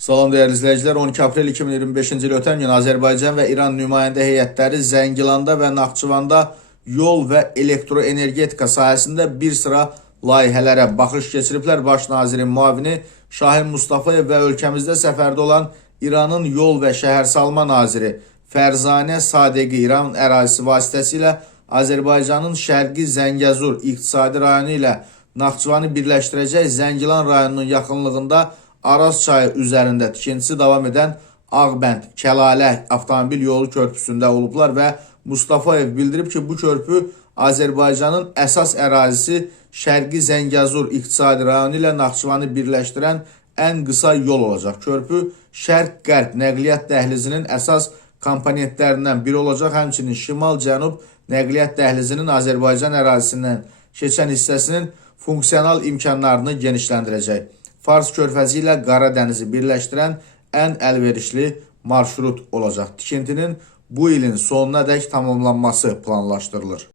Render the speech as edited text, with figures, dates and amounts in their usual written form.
Salam değerli izləyicilər, 12 aprel 2025-ci il ötən gün Azərbaycan və İran nümayəndə heyətləri Zəngilanda və Naxçıvanda yol və elektroenergetika sahəsində bir sıra layihələrə baxış keçiriblər. Baş nazirin müavini Şahin Mustafayev və ölkəmizdə səfərdə olan İranın yol və şəhərsalma naziri Fərzanə Sadeqi İran ərazisi vasitəsilə Azərbaycanın Şərqi Zəngəzur iqtisadi rayonu ilə Naxçıvanı birləşdirəcək Zəngilan rayonunun yaxınlığında Araz çayı üzərində tikintisi davam edən Ağbənd Kəlalə avtomobil yolu körpüsündə olublar və Mustafayev bildirib ki, bu körpü Azərbaycanın əsas ərazisi Şərqi Zəngəzur iqtisadi rayonu ilə Naxçıvanı birləşdirən ən qısa yol olacaq. Körpü Şərq-Qərb nəqliyyat dəhlizinin əsas komponentlərindən biri olacaq. Həmçinin şimal-cənub nəqliyyat dəhlizinin Azərbaycan ərazisindən keçən hissəsinin funksional imkanlarını genişləndirəcək. Fars körfəzi ilə Qara dənizi birləşdirən ən əlverişli marşrut olacaq. Tikintinin bu ilin sonuna dək tamamlanması planlaşdırılır.